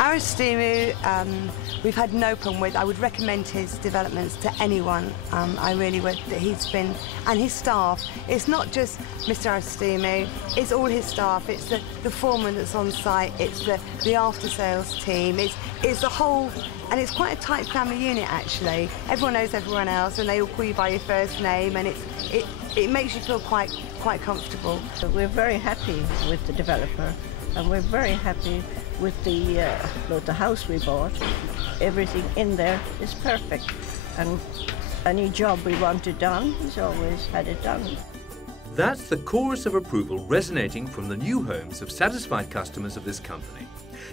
Aristodemou, we've had no problem with. I would recommend his developments to anyone. I really would. He's been, and his staff. It's not just Mr. Aristodemou. It's all his staff. It's the foreman that's on site. It's the after-sales team. It's the whole, and it's quite a tight family unit actually. Everyone knows everyone else, and they all call you by your first name, and it makes you feel quite comfortable. We're very happy with the developer, and we're very happy with the house we bought. Everything in there is perfect, and any job we wanted done, he's always had it done. That's the chorus of approval resonating from the new homes of satisfied customers of this company.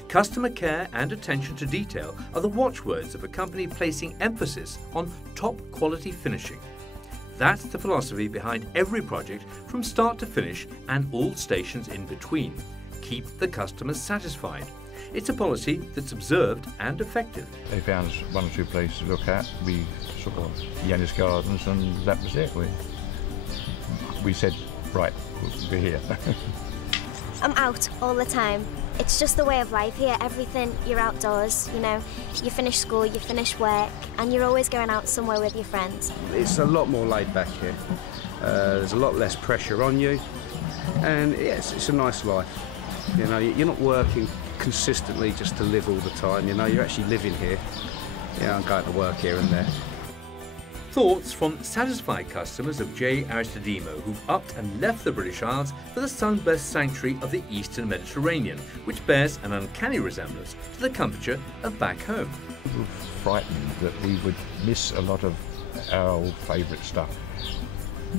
Customer care and attention to detail are the watchwords of a company placing emphasis on top quality finishing. That's the philosophy behind every project from start to finish and all stations in between. Keep the customers satisfied. It's a policy that's observed and effective. They found us one or two places to look at. We sort of Yennis Gardens, and that was it. We said, right, we're here. I'm out all the time. It's just the way of life here. Everything, you're outdoors, you know. You finish school, you finish work, and you're always going out somewhere with your friends. It's a lot more laid back here. There's a lot less pressure on you, and yes, it's a nice life. You know, you're not working consistently just to live all the time. You know, you're actually living here. Yeah, I'm going to work here and there. Thoughts from satisfied customers of J. Aristodemou who've upped and left the British Isles for the sun-blessed sanctuary of the Eastern Mediterranean, which bears an uncanny resemblance to the comforture of back home. We were frightened that we would miss a lot of our old favourite stuff.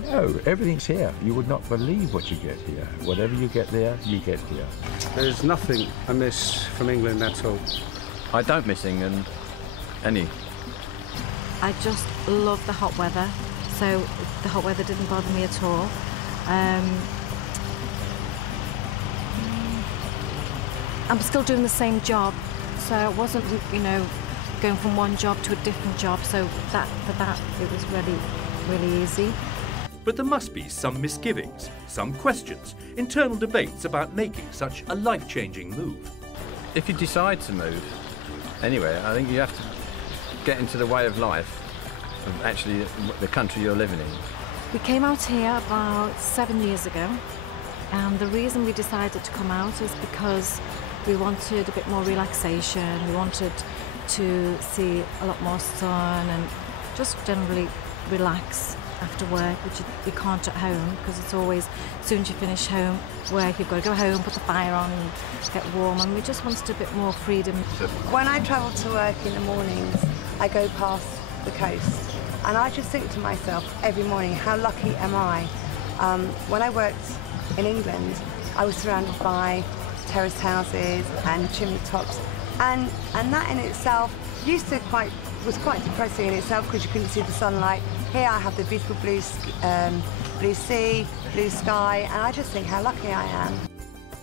No, everything's here. You would not believe what you get here. Whatever you get there, you get here. There's nothing I miss from England at all. I don't miss England any. I just love the hot weather, so the hot weather didn't bother me at all. I'm still doing the same job, so I wasn't, you know, going from one job to a different job, so for that it was really easy. But there must be some misgivings, some questions, internal debates about making such a life-changing move. If you decide to move anywhere, I think you have to get into the way of life of actually the country you're living in. We came out here about 7 years ago, and the reason we decided to come out is because we wanted a bit more relaxation. We wanted to see a lot more sun and just generally relax after work, which you can't at home, because it's always, as soon as you finish home work, you've got to go home, put the fire on and get warm, and we just wanted a bit more freedom. When I travel to work in the mornings, I go past the coast, and I just think to myself every morning, how lucky am I? When I worked in England, I was surrounded by terraced houses and chimney tops, and that in itself was quite depressing in itself because you couldn't see the sunlight. Here I have the beautiful blue sea, blue sky, and I just think how lucky I am.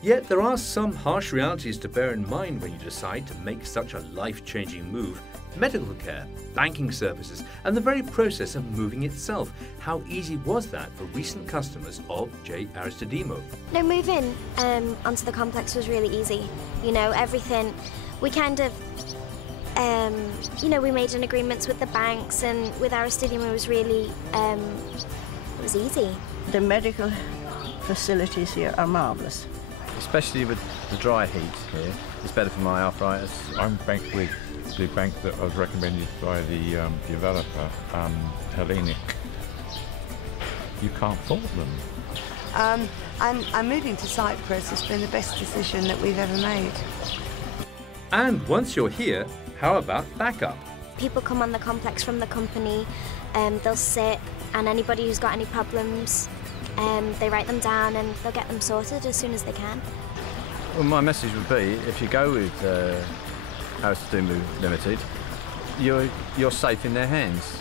Yet there are some harsh realities to bear in mind when you decide to make such a life-changing move. Medical care, banking services, and the very process of moving itself. How easy was that for recent customers of J. Aristodemou? No, moving onto the complex was really easy. You know, everything, we kind of, you know, we made an agreements with the banks, and with Aristodemou it was really, it was easy. The medical facilities here are marvellous. Especially with the dry heat here. It's better for my arthritis. I'm banked with the bank that was recommended by the developer, Hellenic. You can't fault them. And moving to Cyprus has been the best decision that we've ever made. And once you're here, how about backup? People come on the complex from the company, they'll sit, and anybody who's got any problems, they write them down and they'll get them sorted as soon as they can. Well, my message would be, if you go with Aristodemou Limited, you're safe in their hands.